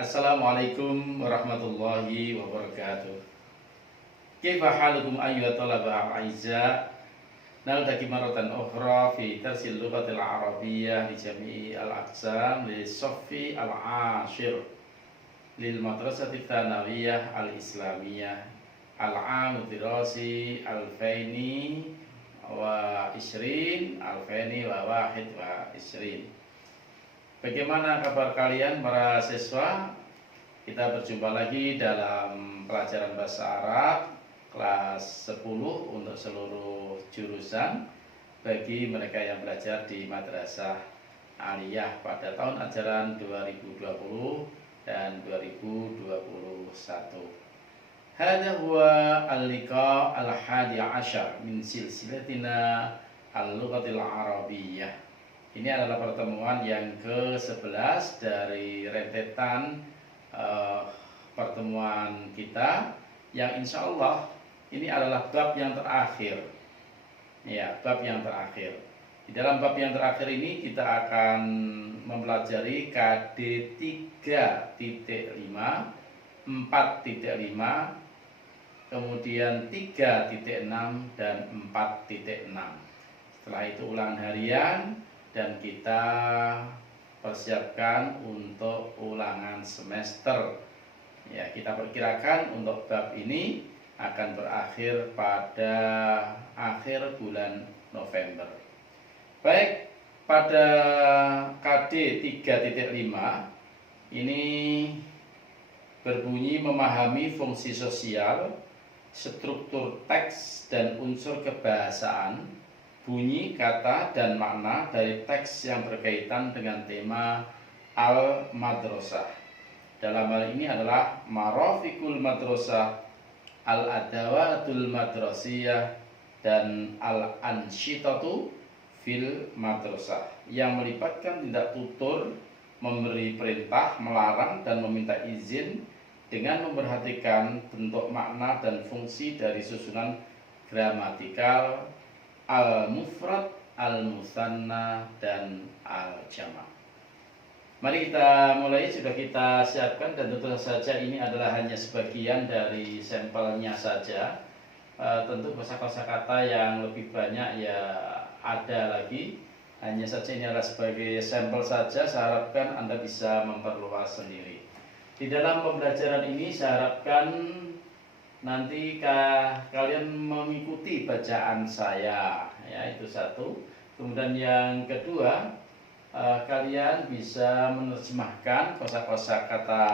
Assalamualaikum warahmatullahi wabarakatuh. Kaifa halukum ayyuhat talaba al-aizza? Naltaqi maratan ukhra fi darsil lughatil arabiyyah li jami'i al-aqsam li saffi al-ashir lil madrasati tsanawiyah al-islamiyah al-'am dirasi al-faini wa isrin al-faini wa wahid wa isrin. Bagaimana kabar kalian para siswa? Kita berjumpa lagi dalam pelajaran bahasa Arab kelas 10 untuk seluruh jurusan bagi mereka yang belajar di Madrasah Aliyah pada tahun ajaran 2020 dan 2021. Hadza huwa al-liqa al-hadi ashar min silsilatina al-lughatil arabiyyah. Ini adalah pertemuan yang ke-11 dari rentetan pertemuan kita yang insya Allah ini adalah bab yang terakhir. Ya, bab yang terakhir. Di dalam bab yang terakhir ini kita akan mempelajari KD 3.5, 4.5, kemudian 3.6 dan 4.6. Setelah itu ulangan harian dan kita persiapkan untuk ulangan semester. Ya, kita perkirakan untuk bab ini akan berakhir pada akhir bulan November. Baik, pada KD 3.5 ini berbunyi memahami fungsi sosial, struktur teks dan unsur kebahasaan, bunyi, kata, dan makna dari teks yang berkaitan dengan tema al-madrasah. Dalam hal ini adalah marafiqul madrasah, al-adawatul madrasiyah, dan al-ansyitatu fil madrasah, yang melibatkan tindak tutur, memberi perintah, melarang, dan meminta izin dengan memperhatikan bentuk makna dan fungsi dari susunan gramatikal, al-mufrad, al-musanna, dan al-jama'. Mari kita mulai. Sudah kita siapkan dan tentu saja ini adalah hanya sebagian dari sampelnya saja. Tentu kosa-kosa kata yang lebih banyak ya ada lagi. Hanya saja ini adalah sebagai sampel saja. Saya harapkan Anda bisa memperluas sendiri. Di dalam pembelajaran ini saya harapkan nanti kalian mengikuti bacaan saya, ya, itu satu. Kemudian yang kedua, kalian bisa menerjemahkan kosa-kosa kata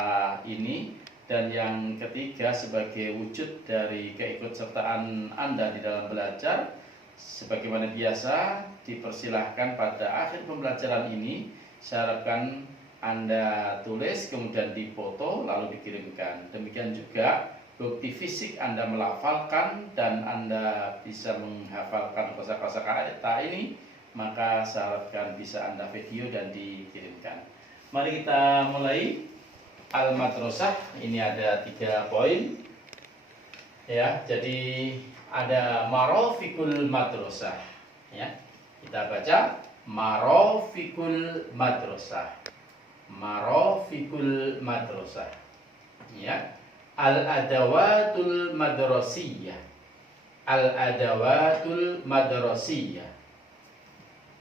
ini. Dan yang ketiga, sebagai wujud dari keikutsertaan Anda di dalam belajar, sebagaimana biasa dipersilahkan pada akhir pembelajaran ini, saya harapkan Anda tulis kemudian dipoto lalu dikirimkan. Demikian juga bukti fisik Anda melafalkan dan Anda bisa menghafalkan kosa-kosa kata ini, maka saya harapkan bisa Anda video dan dikirimkan. Mari kita mulai. Al-madrasah ini ada 3 poin. Ya, jadi ada marafiqul madrasah. Ya, kita baca marafiqul madrasah. Marafiqul madrasah. Ya. Al-adawatul madrasiyah, al-adawatul madrasiyah,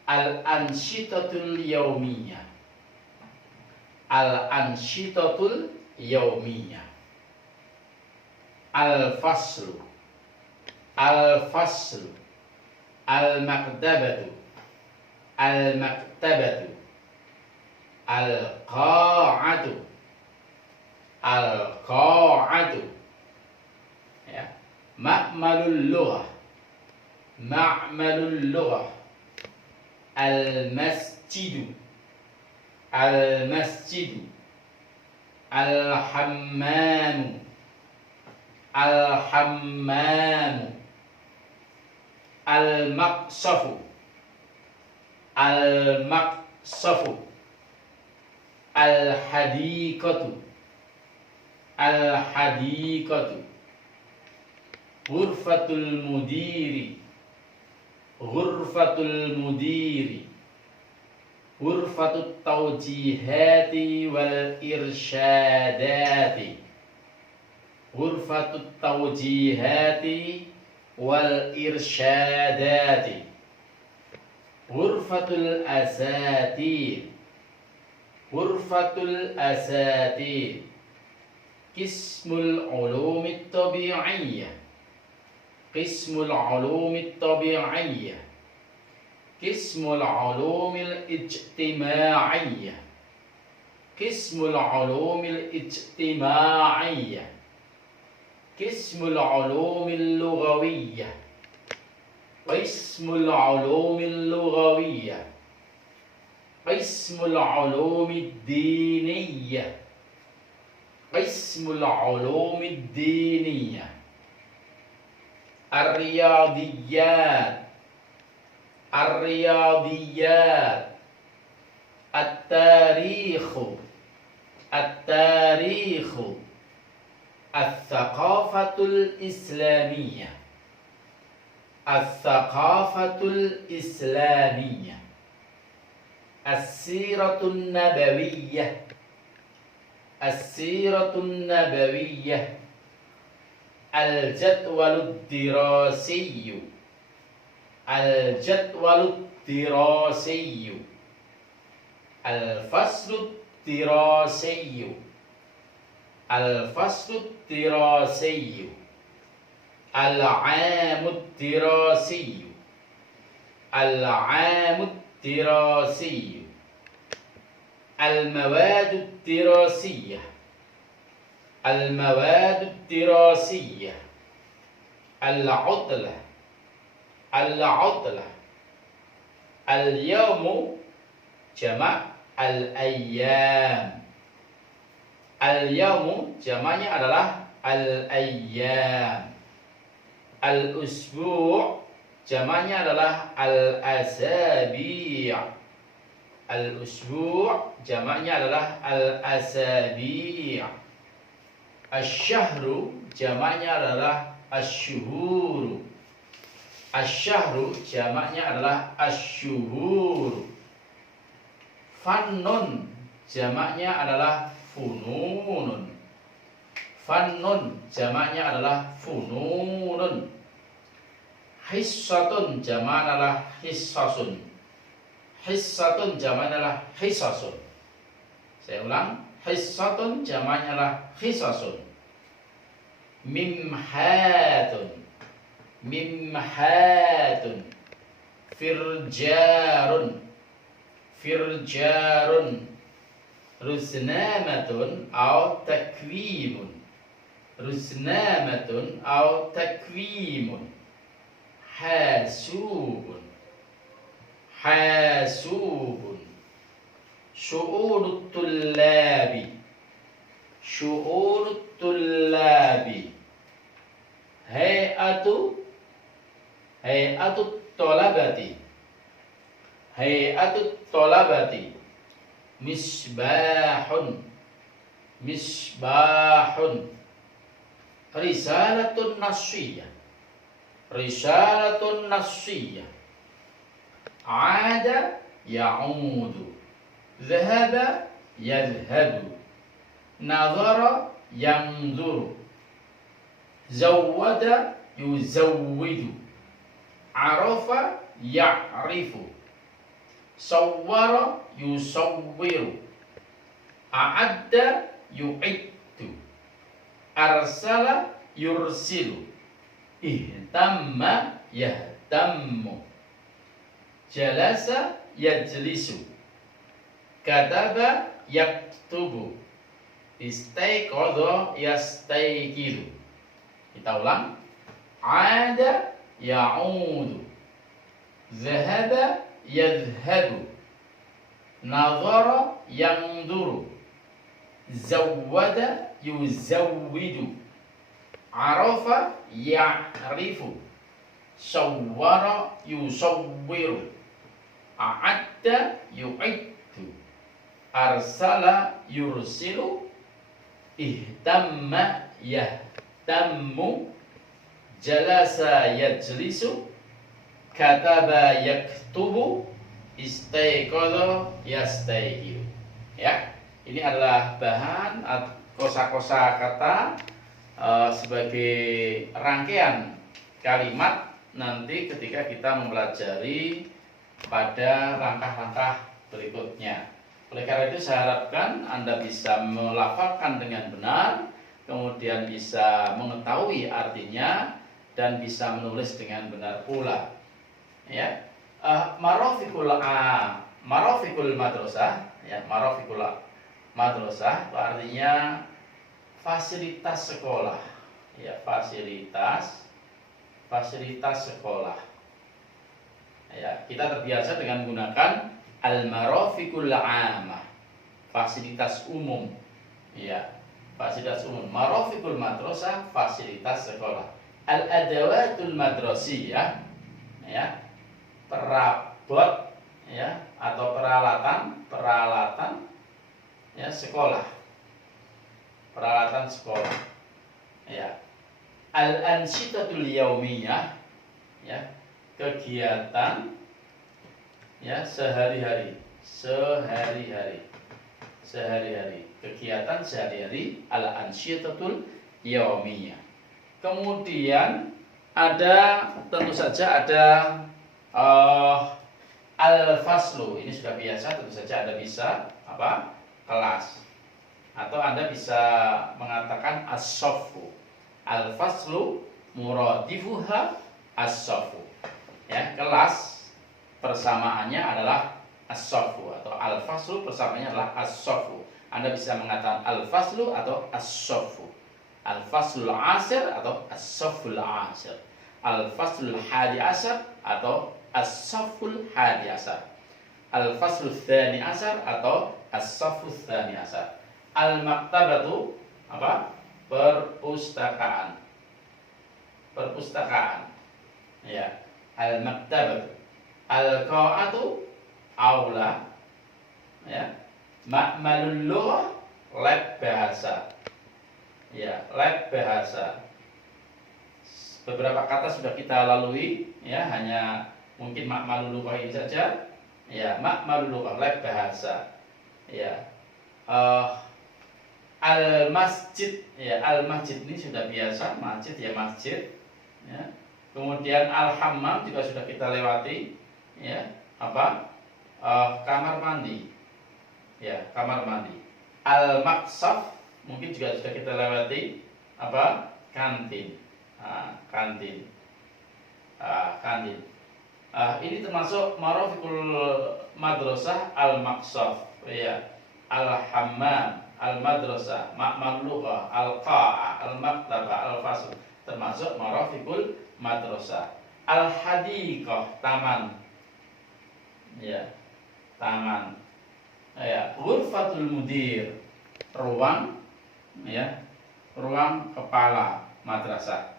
al-ansyitatul yaumiyah, al-ansyitatul yaumiyah, al-faslu, al-faslu, al-maktabatu, al-maktabatu, al-qa'atu, al-qa'atu, ya, ma'malul lughah, ma'malul lughah, al-masjidu, al-masjidu, al-hammamu, al-hammamu, al-maqsafu, al-maqsafu, al-hadiqatu, al-hadiqatu, ghurfatul mudiri, ghurfatul mudiri, Hurfatut tawjihati wal irsyadati. Hurfatut tawjihati wal irsyadati. Hurfatul asatir. Hurfatul asatir. Qismul ulumit tabi'iyyah. Qismul ulumit tabi'iyyah. Qismul ulumil ijtima'iyyah. Qismul ulumil ijtima'iyyah. Qismul ulumil lughawiyyah. Qismul ulumil lughawiyyah. Qismul ulumid diniyyah. Qismul ulumid diniyah. Ar-riyadiyat. Ar-riyadiyat. At-tarikhu. At-tarikhu. Al-thaqafatul islamiyah. Al-thaqafatul islamiyah. As-siratun nabawiyyah. As-siratun nabawiyyah. Al-jadwalud dirasiyyu. Al-jadwalud dirasiyyu. Al-faslud dirasiyyu. Al-faslud dirasiyyu. Al-'amud dirasiyyu. Al-'amud dirasiyyu. Al-mawadud dirasiyyah. Al-mawadud dirasiyyah. Al-'utlah. Al-'utlah. Al-yawmu jamak al-ayyam. Al-yawmu jamaknya adalah al-ayyam. Al-usbu' jamaknya adalah al-asabi'. Al-usbu' jamaknya adalah al-asabi'. Asy-syahru jamaknya adalah asy-syuhur. Asy-syahru jamaknya adalah asy-syuhur. Fannun jamaknya adalah fununun. Fannun jamaknya adalah fununun. Hissatun jamaknya adalah hissasun. Hissatun jamaknya adalah hissasun. Saya ulang, hissatun jamaknya adalah hissasun. Mimhatun. Mimhatun. Firjarun. Firjarun. Ruznamatun atau takwimun. Ruznamatun atau takwimun. Hasubun. Hasubun. Syu'unut tullabi. Syu'unut tullabi. Hay'atu. Hay'atu tolabati. Hay'atu tolabati. Misbahun. Misbahun. Risalatun nasiyah. Risalatun nasiyah. Ada ya'udu. Zahaba yadhhabu. Nadhara yanzuru. Zawwada yuzawwidu. Arafa ya'rifu. Sawwara yusawwiru. A'adda yu'iddu. Arsala yursilu. Ihtamma yahtammu. Jalasa yajlisu. Kataba yaktubu. Istaiqadha yastaiqidu. Kita ulang. Ada ya'udu. Zahaba yadhhabu. Nadhara yanzuru. Zawwada yuzawwidu. Arafa ya'rifu. Sawwara yusawwiru. A'adda yu'iddu. Arsala yursilu. Ihtamma yahtammu. Jalasa yajlisu. Kataba yaktubu. Istaiqadha yastaiqizu. Ya, ini adalah bahan kosa-kosa kata sebagai rangkaian kalimat nanti ketika kita mempelajari pada langkah-langkah berikutnya. Oleh karena itu saya harapkan Anda bisa melafalkan dengan benar, kemudian bisa mengetahui artinya dan bisa menulis dengan benar pula. Ya, marafiqul madrasah, ya, marafiqul madrasah itu artinya fasilitas sekolah, ya, fasilitas sekolah. Ya, kita terbiasa dengan menggunakan al-marafiqul 'amah, fasilitas umum. Ya, fasilitas umum. Marafiqul madrasah, fasilitas sekolah. Al-adawatul madrasiyah, ya, perabot, ya, atau peralatan ya, sekolah. Peralatan sekolah. Ya. Al-ansyitatul yaumiyah, ya, kegiatan, ya, sehari-hari, kegiatan sehari-hari, al-ansyitatul yaumiyah. Kemudian ada, tentu saja ada al-faslu. Ini sudah biasa, tentu saja Anda bisa kelas, atau Anda bisa mengatakan as-saffu. Al-faslu muradifuha as-saffu. Ya, kelas persamaannya adalah as-saffu, atau al-faslu persamaannya adalah as-saffu. Anda bisa mengatakan al-faslu atau as-saffu. Al-faslul asir atau as-safful asir. Al-faslul hadi asar atau as-safful hadi asar. Al-faslul tsani asar atau as-safful tsani asar. Al-maktabatu perpustakaan. Ya, al-maktabatu. Al-qa'atu aula, ya. Ma'malul lughah lab bahasa. Ya, lab bahasa. Beberapa kata sudah kita lalui, ya, hanya mungkin ma'malul lughah ini saja. Ya, ma'malul lughah lab bahasa. Ya. Al-masjid, ya, al-masjid ini sudah biasa, masjid ya masjid, ya. Kemudian al-hammam juga sudah kita lewati, ya, kamar mandi, ya, kamar mandi. Al-maqsaf mungkin juga sudah kita lewati, kantin, kantin, kantin. Ini termasuk marafiqul madrasah al-maqsaf, ya, al-hammam, al-madrasah, ma'mal lughah, al-qa'ah, al-maktabah, al-fasl, termasuk marafiqul madrasah. Al-hadiqah, taman. Ya, taman. Ya, ghurfatul mudir, ruang, ya, ruang kepala madrasah.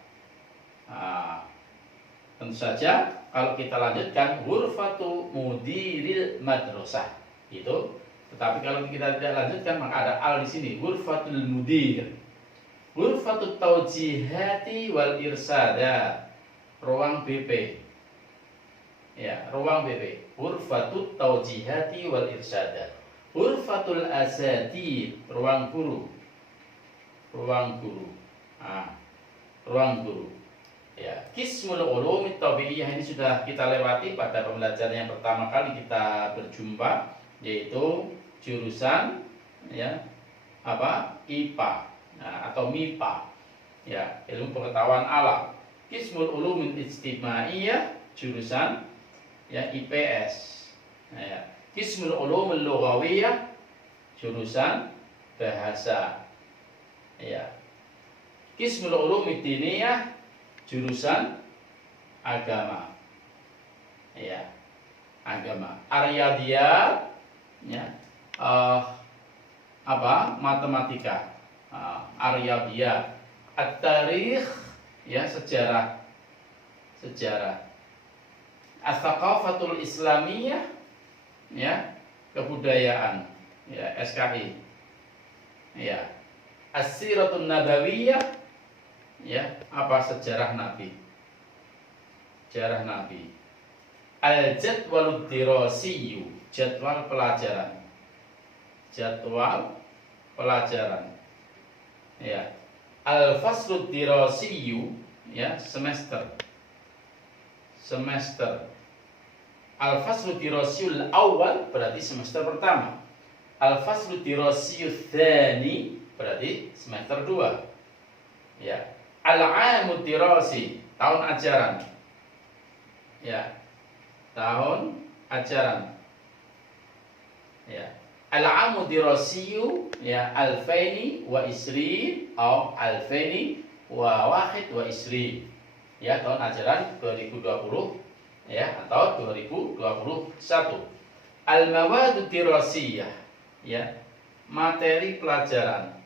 Tentu saja kalau kita lanjutkan ghurfatu mudiril madrasah itu. Tetapi kalau kita tidak lanjutkan maka ada al di sini, ghurfatul mudir. Ghurfatut taujihati wal irsada, ruang BP. Ya, ruang BP. Ghurfatut taujihati wal irsada. Ghurfatul asatid, ruang guru. Ruang guru. Ruang guru. Ya, Qismul ulumit tabi'iyah ini sudah kita lewati pada pembelajaran yang pertama kali kita berjumpa, yaitu jurusan, ya, IPA, atau MIPA, ya, ilmu pengetahuan alam. Qismul ulumul ijtimaiyah, jurusan, ya, IPS, ya. Qismul ulumul lughawiyah, jurusan bahasa, ya. Qismul ulumid diniyah, jurusan agama, ya, agama. Aryadiyat, ya, matematika, aryadiyat. At-tarikh, ya, sejarah, as-tsaqafatul islamiyah, ya, kebudayaan, ya, SKI, ya. As-siratun nabawiyah, ya, sejarah Nabi, Al-jadwalud dirasiyyu, jadwal pelajaran. Jadwal pelajaran. Ya. Al-faslud dirasiyyu, ya, semester. Semester. Al-faslud dirasiyyul awal berarti semester pertama. Al-faslud dirasiyyul tsani berarti semester 2. Ya. Al-'amud dirasi, tahun ajaran. Ya. Tahun ajaran. Ya. Al-'amud dirasiyyu, ya, alfaini wa isrin atau alfaini wa wahid wa isrin. Ya, tahun ajaran 2020, ya, atau 2021. Al-mawadud dirasiyah, ya, materi pelajaran.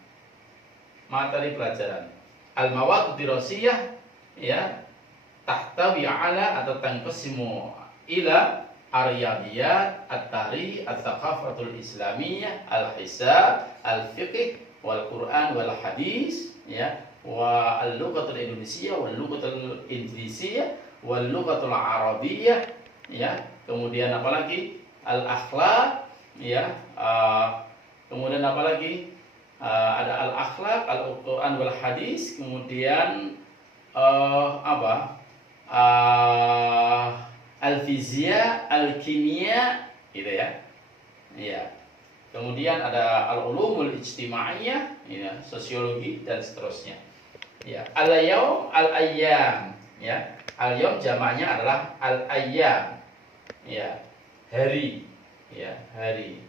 Materi pelajaran. Al-mawadud dirasiyah, ya, tahtawi ala atau tanqasimu ila ar-riyadiyat, at-tarikh, at-thaqafatul islamiyah, al-hisab, al-fiqh, wal-Qur'an wal hadis, ya, wa al-lughatul indonesia wal lughatul indonesia wal lughatul arabiyyah, ya. Kemudian apa lagi? Al-akhlaq, ya. Kemudian apa lagi? Ada al-akhlaq, al-Qur'an wal hadis, kemudian apa? Al-fizia, al-kimia, gitu ya. Iya. Kemudian ada al-ulumul ijtimaiyah, ya, sosiologi dan seterusnya. Ya, al-yaum, al-ayyam, ya. Al-yaum jamaknya adalah al-ayyam. Ya, hari, ya, hari.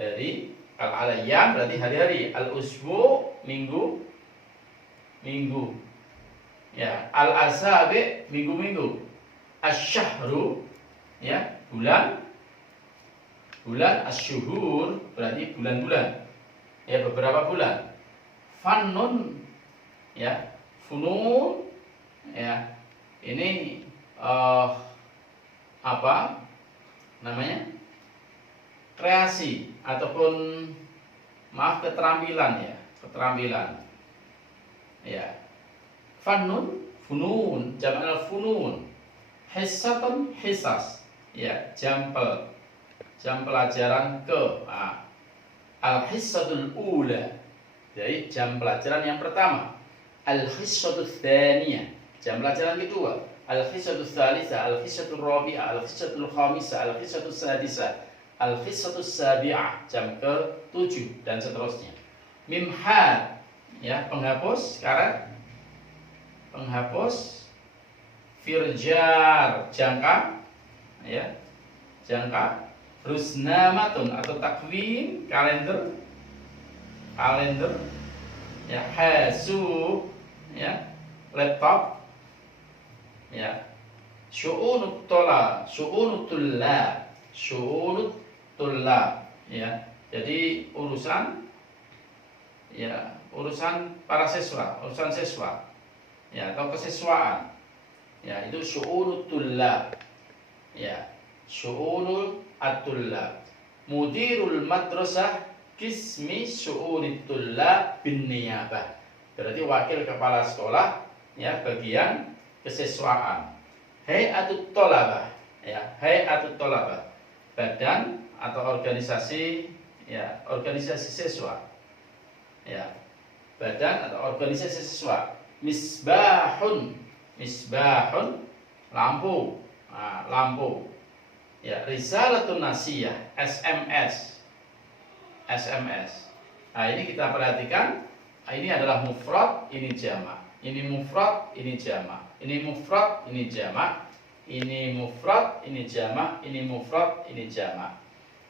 Hari, al-ayyam berarti hari-hari, al-usbu minggu. Minggu. Ya, al-asabi minggu-minggu. Asyahru, ya, bulan. Bulan, asyuhur berarti bulan-bulan. Ya, beberapa bulan. Fannun, ya, funun, ya. Ini apa namanya? Kreasi ataupun maaf keterampilan, ya, keterampilan. Ya. Fannun, funun, jamak funun. Hissatun, hissas, ya, jam pelajaran ke. Al-hissatul ula, jadi jam pelajaran yang pertama. Al-hissatul tsaniyah, jam pelajaran kedua. Al-hissatul tsalitsa, al-hissatul rabi'ah, al-hissatul khamisah, al-hissatul sadisah, al-hissatul sabi'ah, jam ke-7 dan seterusnya. Mimhad, ya, penghapus karet. Penghapus. Firjar, jangka, ya, jangka. Rusnamatun atau takwim, kalender, kalender, ya. Hasub, ya, laptop, ya. Syu'unut tola, syu'unut tullab, syu'unut tullab, ya. Jadi urusan, ya, urusan para siswa, urusan siswa, ya, atau kesiswaan. Ya, itu syu'unut tullab. Ya, syu'unul at-tullab. Mudirul madrasah qismi syu'unit tullab bin niyabah. Berarti wakil kepala sekolah, ya, bagian kesiswaan. Hay'atut thalabah, ya, hay'atut thalabah. Badan atau organisasi, ya, organisasi siswa. Ya. Badan atau organisasi siswa. Misbahun, misbahun, lampu, lampu. Ya, risalatun nasiyah, SMS, SMS. Nah, ini kita perhatikan. Ini adalah mufrad, ini jamak. Ini mufrad, ini jamak. Ini mufrad, ini jamak. Ini mufrad, ini jamak. Ini mufrad, ini jamak.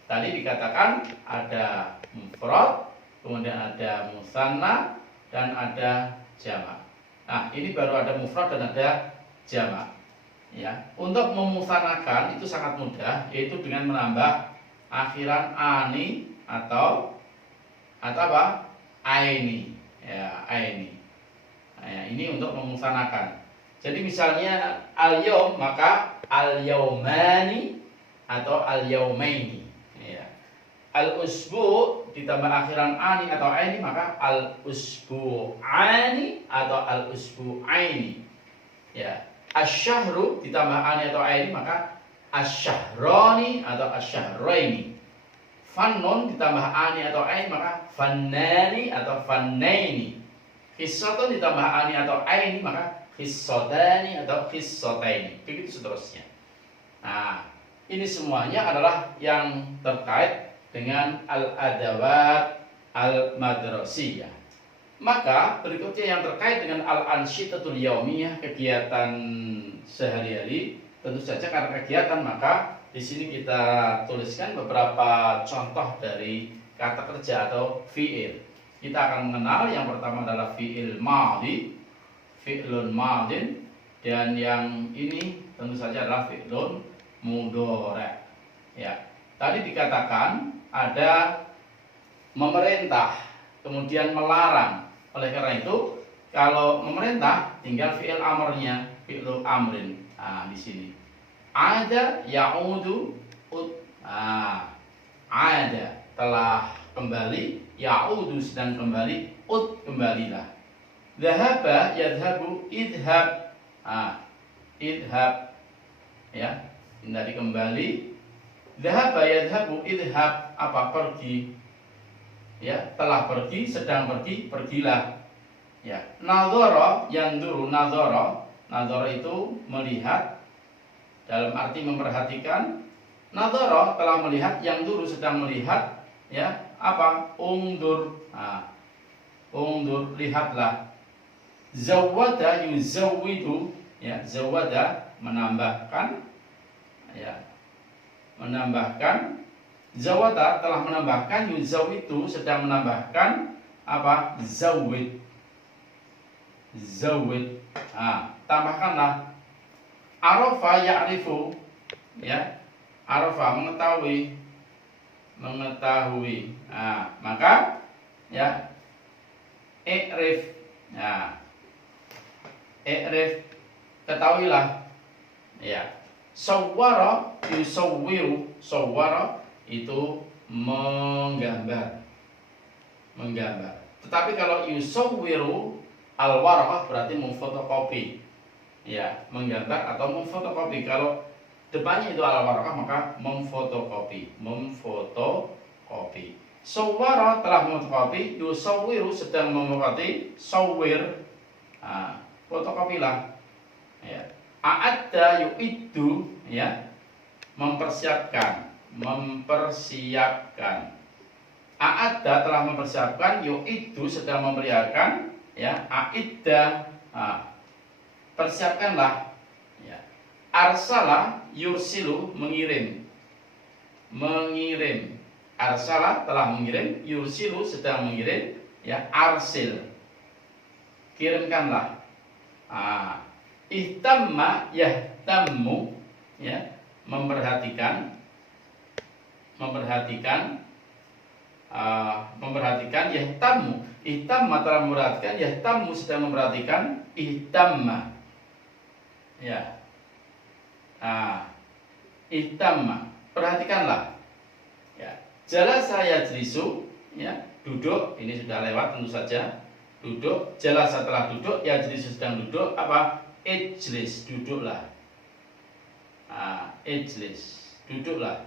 Tadi dikatakan ada mufrad, kemudian ada musanna, dan ada jamak. Nah, ini baru ada mufrad dan ada jamak. Ya, untuk memusanakan itu sangat mudah, yaitu dengan menambah akhiran ani atau apa? Aini. Ya, aini. Nah, ya, ini untuk memusanakan. Jadi misalnya al-yaum, maka al-yaumani atau al-yaumaini. Ya. Al-usbu ditambah akhiran ani atau aini, maka al-usbu'ani atau al-usbu'aini. Ya. Asyahru ditambah ani atau aini, maka asyahroni atau asyahraini. Fannun ditambah ani atau ain maka fannani atau fannaini. Hissatun ditambah ani atau ain maka hissatani atau hissataini. Begitu seterusnya. Nah, ini semuanya adalah yang terkait dengan al-adawat al-madrasiyah. Maka berikutnya yang terkait dengan al-ansyitatul yaumiyah, kegiatan sehari-hari. Tentu saja karena kegiatan maka di sini kita tuliskan beberapa contoh dari kata kerja atau fi'il. Kita akan mengenal yang pertama adalah fi'il madhi, fi'lun madhin, dan yang ini tentu saja adalah fi'lun mudhari'. Ya. Tadi dikatakan ada memerintah, kemudian melarang. Oleh karena itu, kalau memerintah tinggal fi'il amrnya, fi'lu amrin. Nah, di sini. Ada ya'udu ud. Nah, ada telah kembali, ya'udu sedang kembali, ud kembalilah. Dhahaba yadhabu idhab. Ah, idhab. Ya, ini tadi kembali. Dhahaba yadhabu idhab, apa pergi? Ya, telah pergi, sedang pergi, pergilah. Ya, nadhara yanduru, nadhara itu melihat dalam arti memperhatikan. Nadhara telah melihat, yanduru sedang melihat, ya, apa? Ungdur. Nah, ungdur, lihatlah. Zawwada yuzawwidu, ya, zawwada menambahkan, ya, menambahkan. Zawada telah menambahkan, yuzawidu sedang menambahkan, apa? Zawid. Zawid. Ah, tambahkanlah. Arafa ya'rifu, ya. Arafa mengetahui. Mengetahui. Ah, maka ya i'rif. Ya. I'rif, ketahuilah. Ya. Sawwara yusawwiru, sawwara itu menggambar. Menggambar. Tetapi kalau yusawwiru al-waraqah berarti memfotokopi. Ya, menggambar atau memfotokopi. Kalau depannya itu al-waraqah maka memfotokopi. Memfotokopi. Sawwara telah memfotokopi, yusawwiru sedang memfotokopi, sawwir. Nah, fotokopilah. Ya. A'adda yu'iddu, ya, mempersiapkan. Mempersiapkan. A'adda telah mempersiapkan, yu'iddu sedang mempersiapkan, ya, a'idda, persiapkanlah, ya. Arsala yursilu mengirim. Mengirim. Arsala telah mengirim, yursilu sedang mengirim, ya, arsil, kirimkanlah. Ihtamma yahtammu, ya, memperhatikan. Memperhatikan, yahtammu, ihtamma telah memperhatikan, yahtammu sedang memperhatikan, ihtamma, ya, ihtamma, perhatikanlah, ya. Jalasa yajlisu, ya, duduk, ini sudah lewat tentu saja, duduk. Jalasa telah duduk, yajlisu sedang duduk, apa? Ijlis, duduklah. Ijlis, duduklah.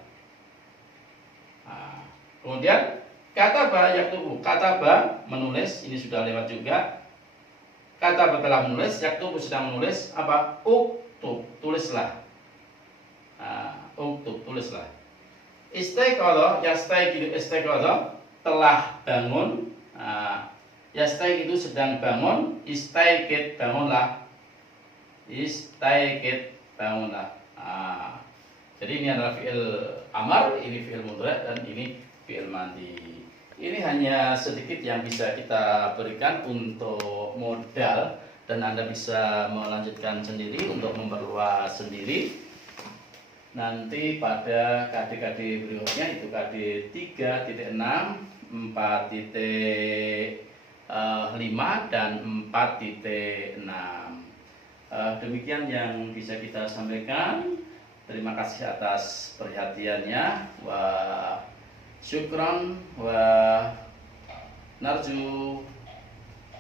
Kemudian kataba yaktubu, kataba menulis, ini sudah lewat juga. Kataba telah menulis, yaktubu sedang menulis, apa? Uktub, tulislah. Uktub, tulislah. Istaiqadha yastaiqidu, istaiqadha telah bangun. Yastaiqidu sedang bangun, istaiqid bangunlah. Istaiqid bangunlah. Jadi ini adalah fi'il amar, ini fi'il mudhari', dan ini fi'il madhi. Ini hanya sedikit yang bisa kita berikan untuk modal, dan Anda bisa melanjutkan sendiri untuk memperluas sendiri. Nanti pada KD-KD berikutnya, itu KD 3.6, 4.5 dan 4.6. Demikian yang bisa kita sampaikan. Terima kasih atas perhatiannya. Wa syukran wa narju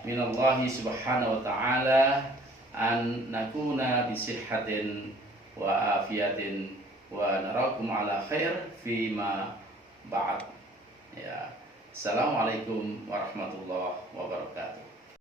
minallahi subhanahu wa ta'ala an nakuna bisihhatin wa afiyatin wa narakum ala khair fima ba'd. Ya. Assalamualaikum warahmatullahi wabarakatuh.